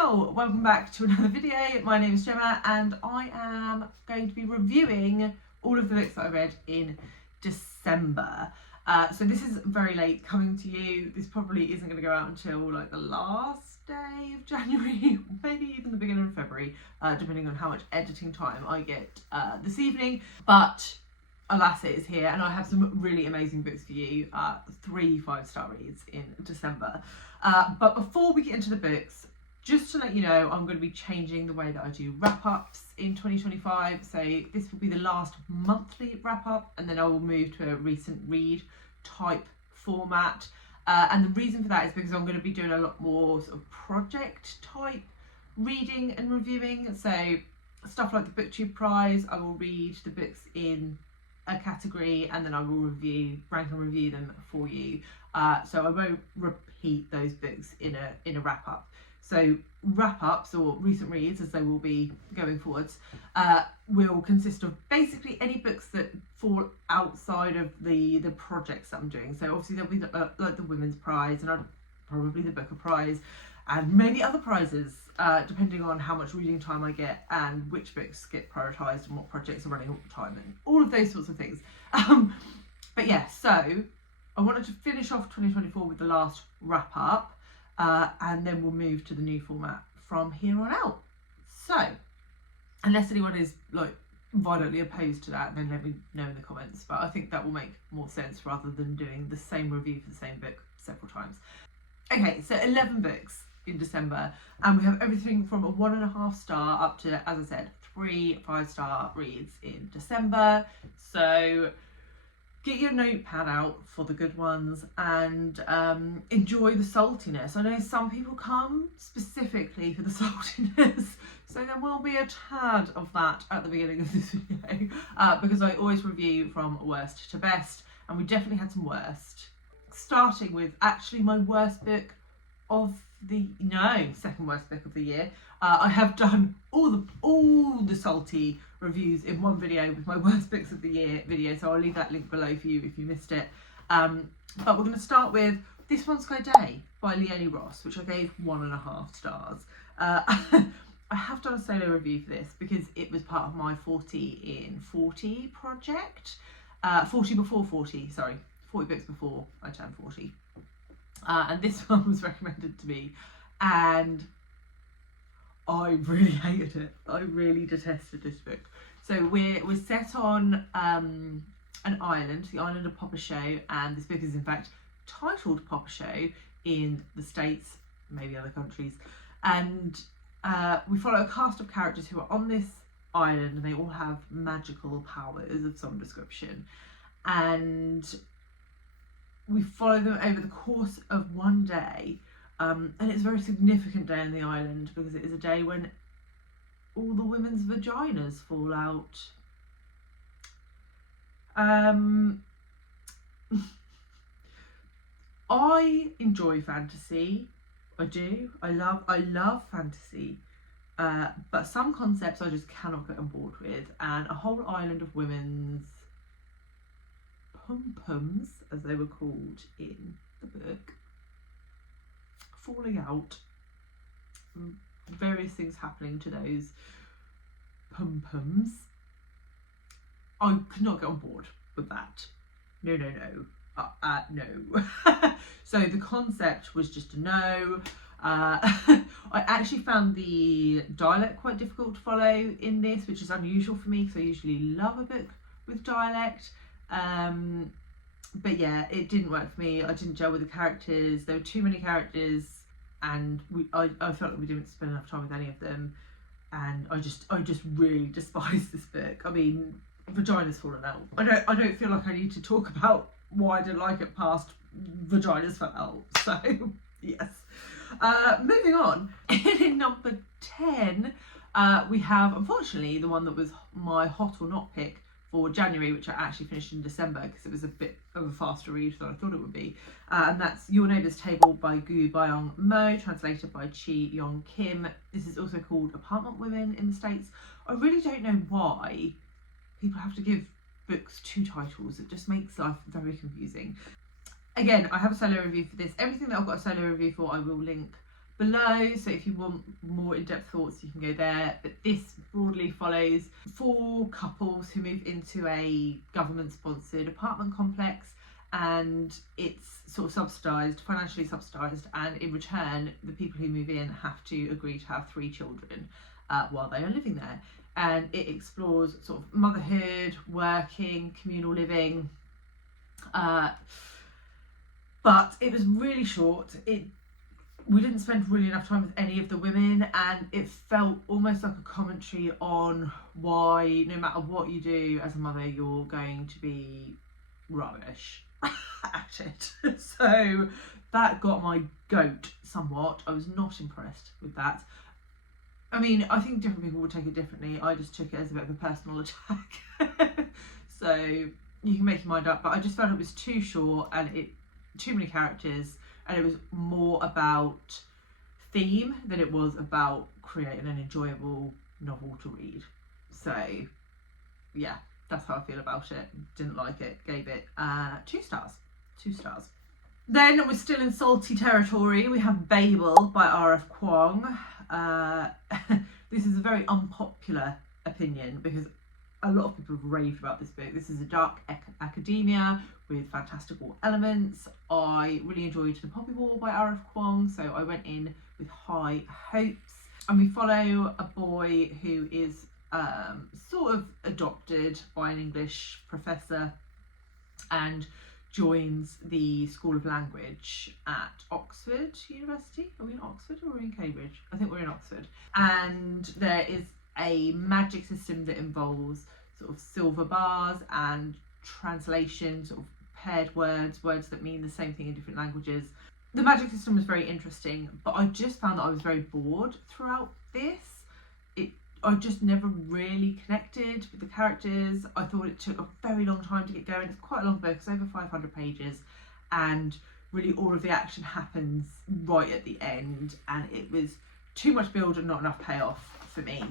So, welcome back to another video. My name is Gemma and I am going to be reviewing all of the books that I read in December. So this is very late coming to you. This probably isn't going to go out until like the last day of January, maybe even the beginning of February, depending on how much editing time I get this evening. But alas, it is here and I have some really amazing books for you, 3 5-star reads in December. But before we get into the books, just to let you know, I'm going to be changing the way that I do wrap-ups in 2025. So this will be the last monthly wrap-up and then I will move to a recent read type format. And the reason for that is because I'm going to be doing a lot more sort of project type reading and reviewing. So stuff like the BookTube Prize, I will read the books in a category and then I will rank and review them for you. So I won't repeat those books in a wrap-up. So wrap-ups, or recent reads as they will be going forwards, will consist of basically any books that fall outside of the projects that I'm doing. So obviously there'll be like the Women's Prize and probably the Booker Prize and maybe other prizes, depending on how much reading time I get and which books get prioritised and what projects are running all the time and all of those sorts of things. But yeah, so I wanted to finish off 2024 with the last wrap-up. And then we'll move to the new format from here on out. So, unless anyone is like violently opposed to that, then let me know in the comments. But I think that will make more sense rather than doing the same review for the same book several times. Okay, so 11 books in December, and we have everything from a 1.5 star up to, as I said, 3 5-star reads in December. So get your notepad out for the good ones and enjoy the saltiness. I know some people come specifically for the saltiness, so there will be a tad of that at the beginning of this video, because I always review from worst to best, and we definitely had some worst. Starting with actually my worst book of second worst book of the year. I have done all the salty reviews in one video with my worst books of the year video, so I'll leave that link below for you if you missed it. But we're going to start with This One Sky Day by Leonie, which I gave 1.5 stars. I have done a solo review for this because it was part of my 40 in 40 project. 40 before 40, sorry, 40 books before I turned 40. And this one was recommended to me and I really hated it. I really detested this book. So we're set on an island, the island of Popisho, and this book is in fact titled Popisho in the States, maybe other countries. And we follow a cast of characters who are on this island and they all have magical powers of some description. And we follow them over the course of one day. And it's a very significant day on the island because it is a day when all the women's vaginas fall out. I enjoy fantasy. I do. I love fantasy. But some concepts I just cannot get on board with, and a whole island of women's pom-poms, as they were called in the book, falling out, various things happening to those pom-poms. I could not get on board with that. No. So the concept was just a no. I actually found the dialect quite difficult to follow in this, which is unusual for me because I usually love a book with dialect. But yeah, it didn't work for me. I didn't gel with the characters. There were too many characters and I felt like we didn't spend enough time with any of them, and I just really despise this book. I mean, vaginas falling out. I don't feel like I need to talk about why I didn't like it past vaginas fell out. So yes. Moving on. In number 10, we have unfortunately the one that was my hot or not pick for January, which I actually finished in December because it was a bit of a faster read than I thought it would be. And that's Your Neighbour's Table by Byeong-Mo, translated by Chi Yong Kim. This is also called Apartment Women in the States. I really don't know why people have to give books 2 titles. It just makes life very confusing. Again, I have a solo review for this. Everything that I've got a solo review for, I will link below, so if you want more in-depth thoughts you can go there. But this broadly follows 4 couples who move into a government-sponsored apartment complex, and it's sort of subsidised, financially subsidised, and in return the people who move in have to agree to have 3 children while they are living there. And it explores sort of motherhood, working, communal living, but it was really short. We didn't spend really enough time with any of the women, and it felt almost like a commentary on why no matter what you do as a mother, you're going to be rubbish at it. So that got my goat somewhat. I was not impressed with that. I mean, I think different people would take it differently. I just took it as a bit of a personal attack. So you can make your mind up, but I just felt it was too short and too many characters, and it was more about theme than it was about creating an enjoyable novel to read. So yeah, that's how I feel about it. Didn't like it, gave it 2 stars. 2 stars. Then we're still in salty territory. We have Babel by RF Kuang. This is a very unpopular opinion because a lot of people have raved about this book. This is a dark academia with fantastical elements. I really enjoyed The Poppy War by RF Kuang, so I went in with high hopes. And we follow a boy who is sort of adopted by an English professor and joins the School of Language at Oxford University. Are we in Oxford or are we in Cambridge? I think we're in Oxford. And there is a magic system that involves sort of silver bars and translation, sort of paired words that mean the same thing in different languages. The magic system was very interesting, but I just found that I was very bored throughout this. I just never really connected with the characters. I thought it took a very long time to get going. It's quite a long book, it's over 500 pages, and really all of the action happens right at the end, and it was too much build and not enough payoff for me.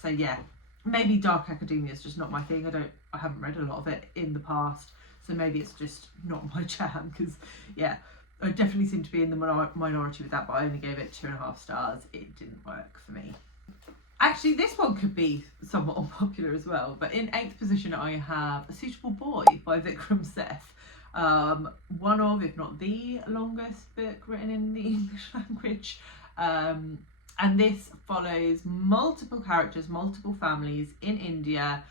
So yeah, maybe dark academia is just not my thing. I haven't read a lot of it in the past, so maybe it's just not my jam, because yeah, I definitely seem to be in the minority with that, but I only gave it 2.5 stars. It didn't work for me. Actually, this one could be somewhat unpopular as well, but in 8th position I have A Suitable Boy by Vikram Seth. One of, if not the longest book written in the English language. And this follows multiple characters, multiple families in India,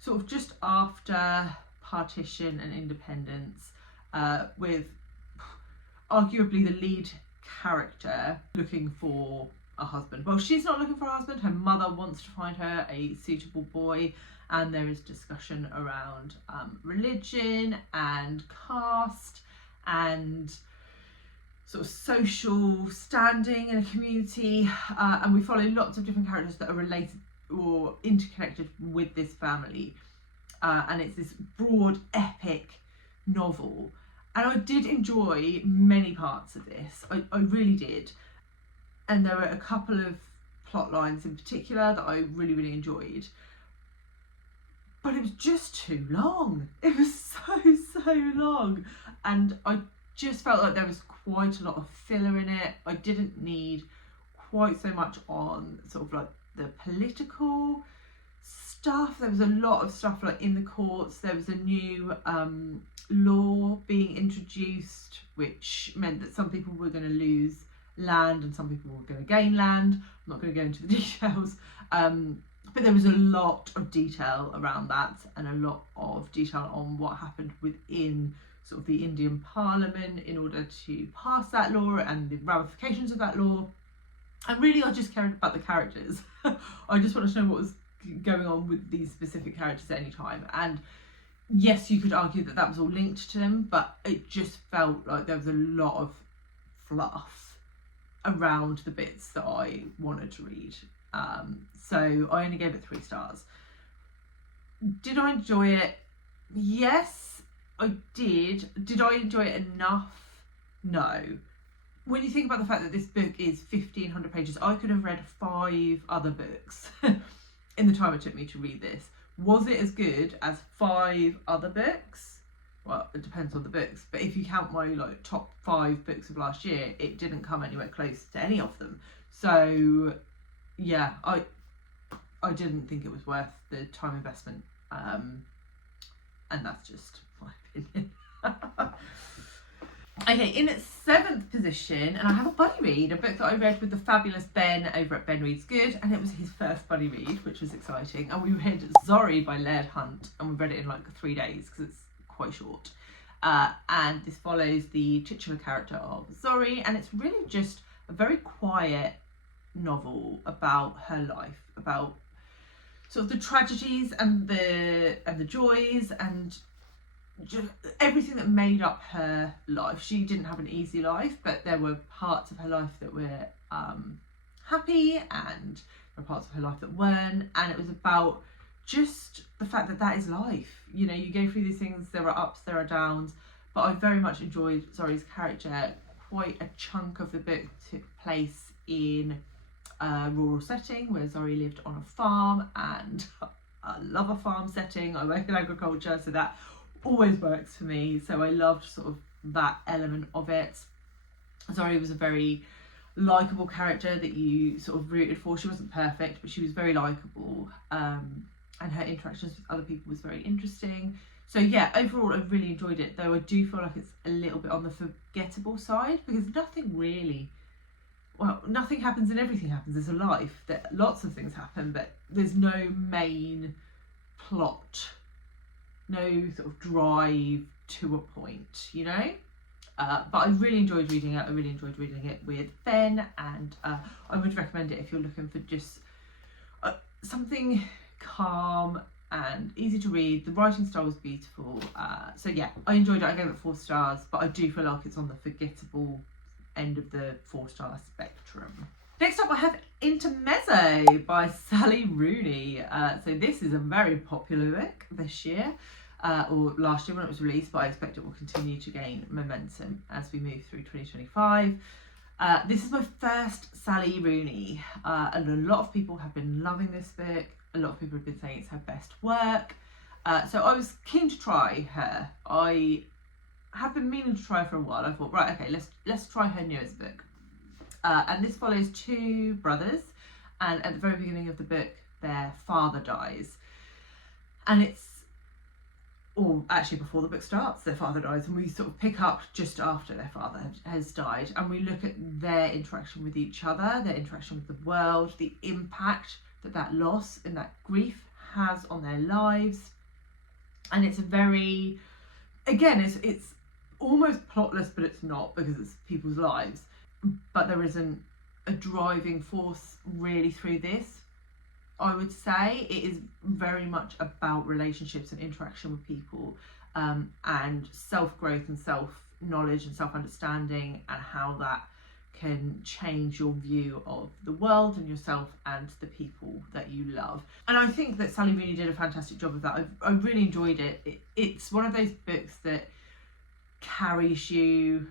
sort of just after partition and independence, with arguably the lead character looking for a husband. Well, she's not looking for a husband. Her mother wants to find her a suitable boy, and there is discussion around religion and caste and sort of social standing in a community, and we follow lots of different characters that are related or interconnected with this family, and it's this broad epic novel, and I did enjoy many parts of this. I really did. And there were a couple of plot lines in particular that I really enjoyed. But it was just too long. It was so long. And I just felt like there was quite a lot of filler in it. I didn't need quite so much on sort of like the political stuff. There was a lot of stuff like in the courts. There was a new law being introduced, which meant that some people were going to lose land and some people were going to gain land. I'm not going to go into the details, but there was a lot of detail around that, and a lot of detail on what happened within sort of the Indian Parliament in order to pass that law and the ramifications of that law. And really I just cared about the characters. I just wanted to know what was going on with these specific characters at any time, and yes, you could argue that that was all linked to them, but it just felt like there was a lot of fluff around the bits that I wanted to read. So I only gave it 3 stars. Did I enjoy it? Yes, I did. Did I enjoy it enough? No. When you think about the fact that this book is 1,500 pages, I could have read 5 other books in the time it took me to read this. Was it as good as 5 other books? well, it depends on the books, but if you count my like top 5 books of last year, it didn't come anywhere close to any of them. So yeah, I didn't think it was worth the time investment, and that's just my opinion. Okay, in its 7th position, and I have a buddy read, a book that I read with the fabulous Ben over at Ben Reads Good, and it was his first buddy read, which was exciting. And we read Zorrie by Laird Hunt, and we read it in like 3 days because it's quite short. And this follows the titular character of Zorrie, and it's really just a very quiet novel about her life, about sort of the tragedies and the joys and just everything that made up her life. She didn't have an easy life, but there were parts of her life that were happy, and there were parts of her life that weren't, and it was about just the fact that that is life. You know, you go through these things, there are ups, there are downs, but I very much enjoyed Zorrie's character. Quite a chunk of the book took place in a rural setting where Zorrie lived on a farm, and I love a farm setting. I work in agriculture, so that always works for me. So I loved sort of that element of it. Zorrie was a very likeable character that you sort of rooted for. She wasn't perfect, but she was very likeable, and her interactions with other people was very interesting. So yeah, overall I really enjoyed it, though I do feel like it's a little bit on the forgettable side, because nothing happens and everything happens. There's a life, that lots of things happen, but there's no main plot, no sort of drive to a point, you know. But I really enjoyed reading it. I really enjoyed reading it with Ben, and I would recommend it if you're looking for just something calm and easy to read. The writing style was beautiful. So yeah, I enjoyed it. I gave it 4 stars, but I do feel like it's on the forgettable end of the 4-star spectrum. Next up I have Intermezzo by Sally Rooney. So this is a very popular book this year, or last year when it was released, but I expect it will continue to gain momentum as we move through 2025. This is my first Sally Rooney, and a lot of people have been loving this book. A lot of people have been saying it's her best work. So I was keen to try her. I have been meaning to try for a while. I thought, right, okay, let's try her newest book. And this follows 2 brothers, and at the very beginning of the book, their father dies. And or actually before the book starts, their father dies, and we sort of pick up just after their father has died, and we look at their interaction with each other, their interaction with the world, the impact that loss and that grief has on their lives. And it's a very, again, it's almost plotless, but it's not, because it's people's lives. But there isn't a driving force really through this. I would say it is very much about relationships and interaction with people, and self-growth and self-knowledge and self-understanding, and how that can change your view of the world and yourself and the people that you love. And I think that Sally Rooney did a fantastic job of that. I really enjoyed it. It's one of those books that carries you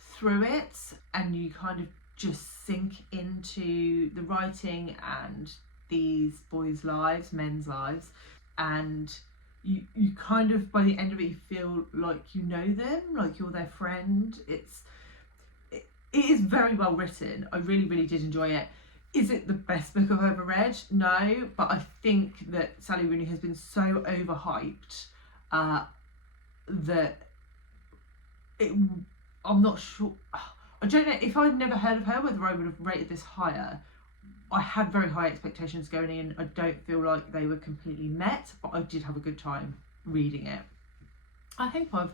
through it, and you kind of just sink into the writing and these boys' lives, men's lives, and you kind of, by the end of it, you feel like you know them, like you're their friend. It is very well written. I really, really did enjoy it. Is it the best book I've ever read? No, but I think that Sally Rooney has been so overhyped that I'm not sure. I don't know, if I'd never heard of her, whether I would have rated this higher. I had very high expectations going in. I don't feel like they were completely met, but I did have a good time reading it. I hope I've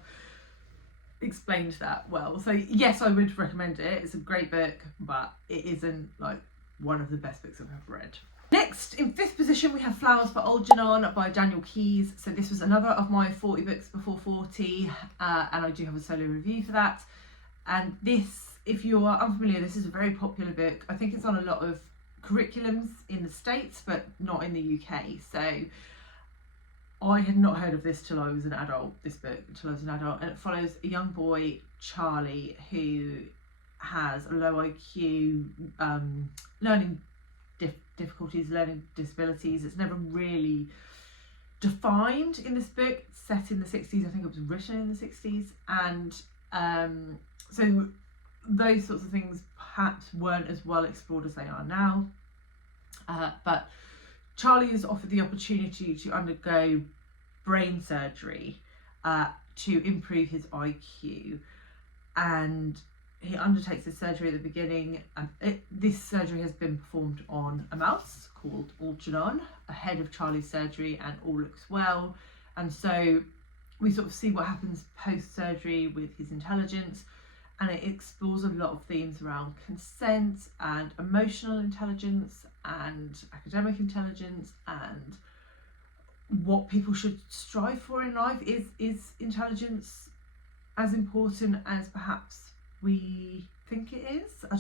explained that well. So yes, I would recommend it. It's a great book, but it isn't like one of the best books I've ever read. Next, in 5th position, we have Flowers for Algernon by Daniel Keyes. So this was another of my 40 books before 40, and I do have a solo review for that. And this, if you are unfamiliar, this is a very popular book. I think it's on a lot of curriculums in the States, but not in the UK. So I had not heard of this till I was an adult, and it follows a young boy, Charlie, who has a low IQ, learning difficulties, learning disabilities. It's never really defined in this book, set in the 60s. I think it was written in the 60s, and so those sorts of things perhaps weren't as well explored as they are now. But Charlie is offered the opportunity to undergo brain surgery to improve his IQ, and he undertakes this surgery at the beginning. This surgery has been performed on a mouse called Algernon ahead of Charlie's surgery, and all looks well. And so we sort of see what happens post-surgery with his intelligence, and it explores a lot of themes around consent and emotional intelligence and academic intelligence, and what people should strive for in life. Is intelligence as important as perhaps we think it is? I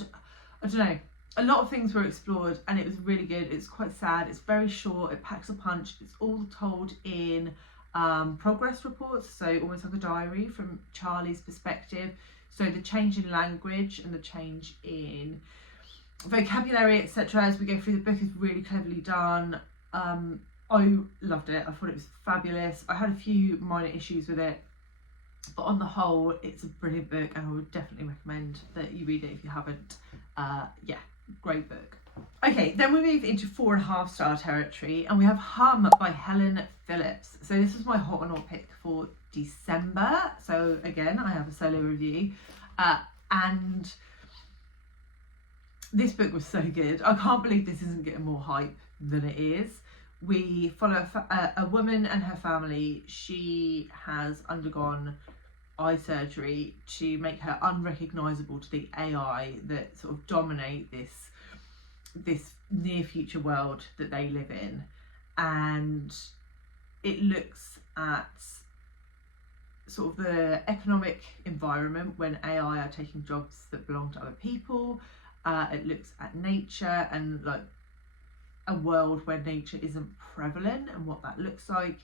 don't know. A lot of things were explored, and it was really good. It's quite sad. It's very short. It packs a punch. It's all told in progress reports, so almost like a diary from Charlie's perspective. So the change in language and the change in vocabulary, etc., as we go through the book is really cleverly done. I loved it. I thought it was fabulous. I had a few minor issues with it, but on the whole, it's a brilliant book, and I would definitely recommend that you read it if you haven't. Yeah, great book. Okay, then we move into 4.5 star territory, and we have Hum by Helen Phillips. So this was my hot or not pick for December. So again, I have a solo review, and this book was so good. I can't believe this isn't getting more hype than it is. We follow a woman and her family. She has undergone eye surgery to make her unrecognisable to the AI that sort of dominate this near future world that they live in. And it looks at sort of the economic environment when AI are taking jobs that belong to other people. It looks at nature and like a world where nature isn't prevalent and what that looks like.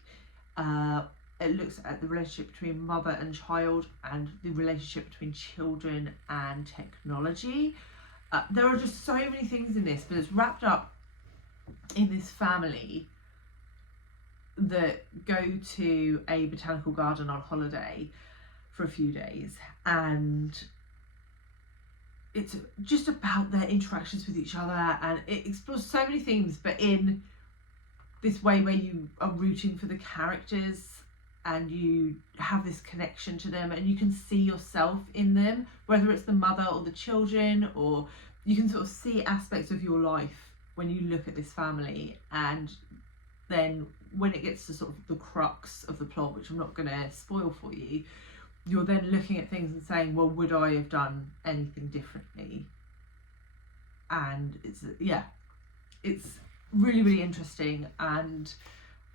It looks at the relationship between mother and child and the relationship between children and technology. There are just so many things in this, but it's wrapped up in this family that go to a botanical garden on holiday for a few days, and it's just about their interactions with each other, and it explores so many things, but in this way where you are rooting for the characters and you have this connection to them and you can see yourself in them, whether it's the mother or the children, or you can sort of see aspects of your life when you look at this family. And then when it gets to sort of the crux of the plot, which I'm not going to spoil for you, you're then looking at things and saying, well, would I have done anything differently? And it's really, really interesting, and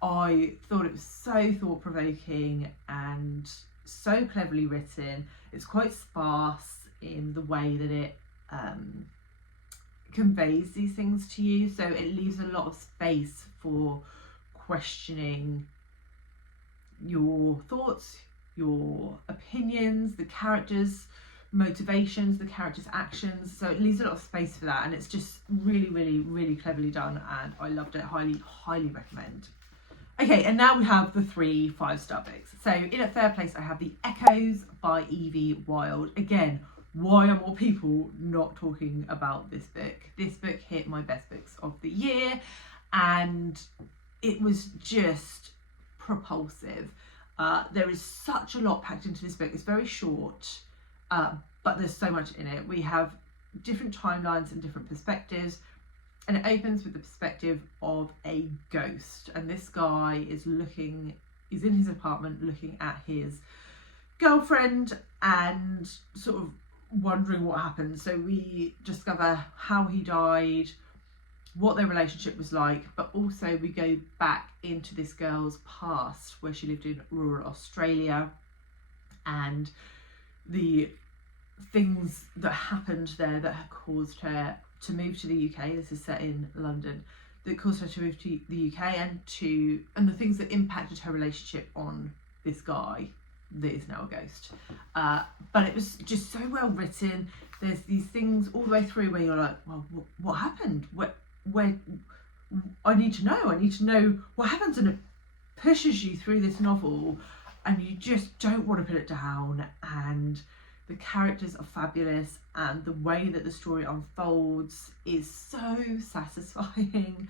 I thought it was so thought-provoking and so cleverly written. It's quite sparse in the way that it conveys these things to you, so it leaves a lot of space for questioning your thoughts, your opinions, the characters' motivations, the characters' actions. So it leaves a lot of space for that, and it's just really, really, really cleverly done, and I loved it. Highly, highly recommend. Okay, and now we have the 3 5-star books. So in at third place, I have The Echoes by Evie, Wyld. Again, why are more people not talking about this book? This book hit my best books of the year, and it was just propulsive. There is such a lot packed into this book. It's very short, but there's so much in it. We have different timelines and different perspectives, and it opens with the perspective of a ghost. And this guy is in his apartment looking at his girlfriend and sort of wondering what happened. So we discover how he died, what their relationship was like, but also we go back into this girl's past where she lived in rural Australia and the things that happened there that had caused her to move to the UK. This is set in London. That caused her to move to the UK, and the things that impacted her relationship on this guy that is now a ghost. But it was just so well written. There's these things all the way through where you're like, well, what happened? Where I need to know what happens, and it pushes you through this novel and you just don't want to put it down, and the characters are fabulous, and the way that the story unfolds is so satisfying.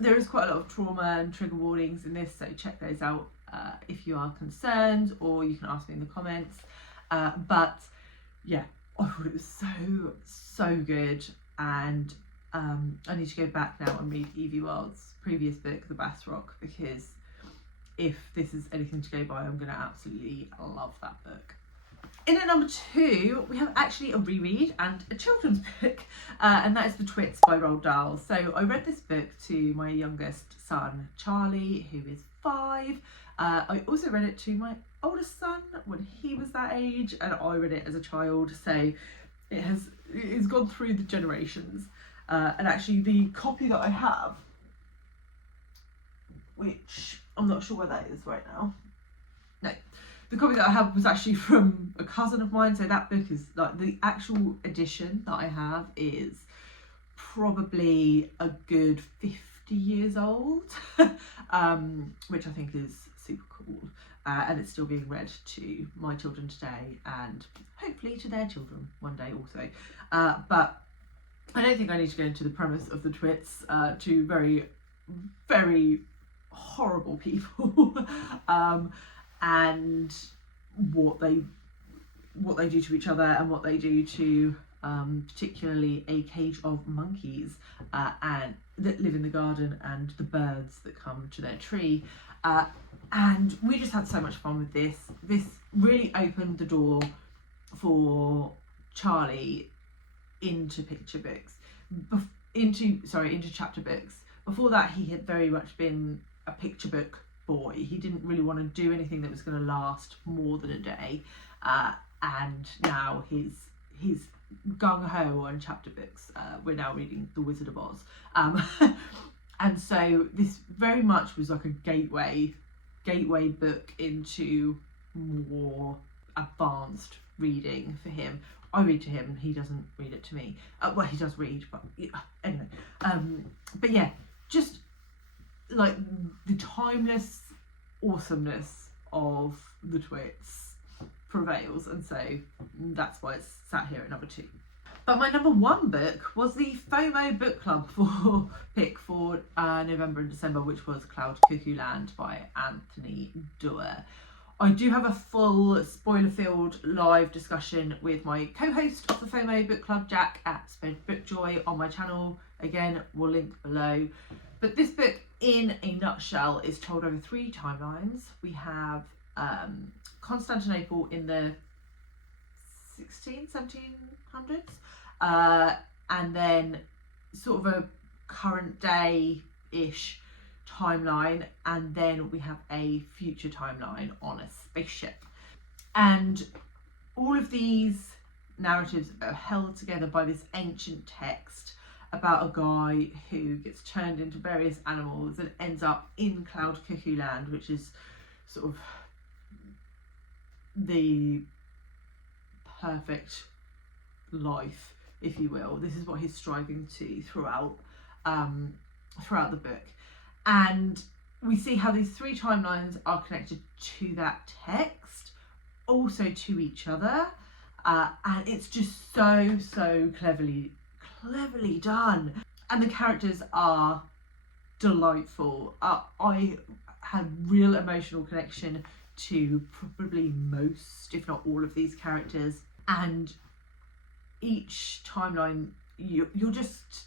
There is quite a lot of trauma and trigger warnings in this, so check those out if you are concerned, or you can ask me in the comments. But yeah, I thought it was so good, and I need to go back now and read Evie Wyld's previous book, The Bass Rock, because if this is anything to go by, I'm going to absolutely love that book. In at number 2, we have actually a reread and a children's book, and that is The Twits by Roald Dahl. So I read this book to my youngest son, Charlie, who is 5. I also read it to my oldest son when he was that age, and I read it as a child, so it's gone through the generations. And actually the copy that I have, which I'm not sure where that is right now. No, the copy that I have was actually from a cousin of mine, so that book is like, the actual edition that I have is probably a good 50 years old, which I think is super cool. And it's still being read to my children today, and hopefully to their children one day also. But I don't think I need to go into the premise of the Twits, two very, very horrible people, and what they do to each other, and what they do to particularly a cage of monkeys and that live in the garden, and the birds that come to their tree. And we just had so much fun with this. This really opened the door for Charlie into picture books, into chapter books. Before that, he had very much been a picture book boy. He didn't really want to do anything that was going to last more than a day, and now he's gung-ho on chapter books. We're now reading The Wizard of Oz, and so this very much was like a gateway book into more advanced reading for him. I read to him, he doesn't read it to me. Well, he does read, but anyway. But yeah, just like the timeless awesomeness of the Twits prevails, and so that's why it's sat here at number 2. But my number 1 book was the FOMO book club pick for November and December, which was Cloud Cuckoo Land by Anthony Doerr. I do have a full spoiler-filled live discussion with my co-host of the FOMO book club, Jack, at Spread Bookjoy on my channel. Again, we'll link below. But this book, in a nutshell, is told over 3 timelines. We have Constantinople in the 1700s, and then sort of a current day-ish timeline, and then we have a future timeline on a spaceship. And all of these narratives are held together by this ancient text about a guy who gets turned into various animals and ends up in Cloud Cuckoo Land, which is sort of the perfect life, if you will. This is what he's striving to throughout the book. And we see how these 3 timelines are connected to that text, also to each other, and it's just so cleverly done. And the characters are delightful. I had real emotional connection to probably most, if not all, of these characters, and each timeline you're just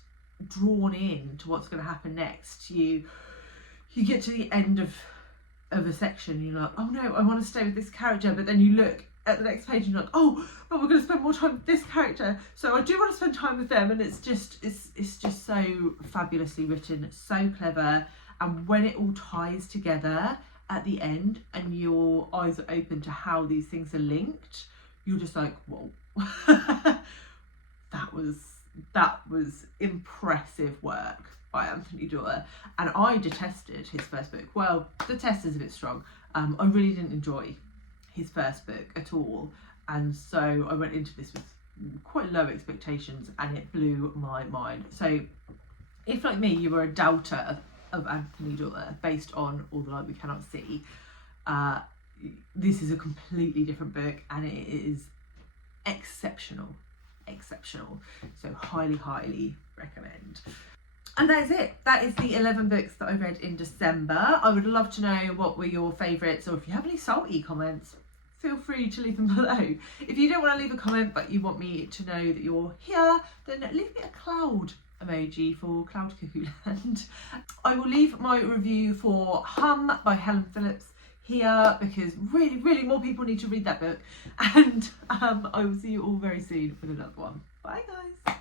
drawn in to what's going to happen next. You get to the end of a section and you're like, oh no, I want to stay with this character, but then you look at the next page and you're like, oh, but we're going to spend more time with this character, so I do want to spend time with them. And it's just so fabulously written, so clever, and when it all ties together at the end and your eyes are open to how these things are linked, you're just like, whoa. that was impressive work by Anthony Doerr. And I detested his first book. Well, the test is a bit strong. I really didn't enjoy his first book at all, and so I went into this with quite low expectations, and it blew my mind. So if, like me, you were a doubter of Anthony Doerr, based on All the Light We Cannot See. This is a completely different book, and it is exceptional. So highly recommend. And that is it. That is the 11 books that I read in December. I would love to know what were your favourites, or if you have any salty comments, feel free to leave them below. If you don't want to leave a comment but you want me to know that you're here, then leave me a cloud emoji for Cloud Cuckoo Land. I will leave my review for Hum by Helen Phillips here, because really more people need to read that book. And I will see you all very soon with another one. Bye guys.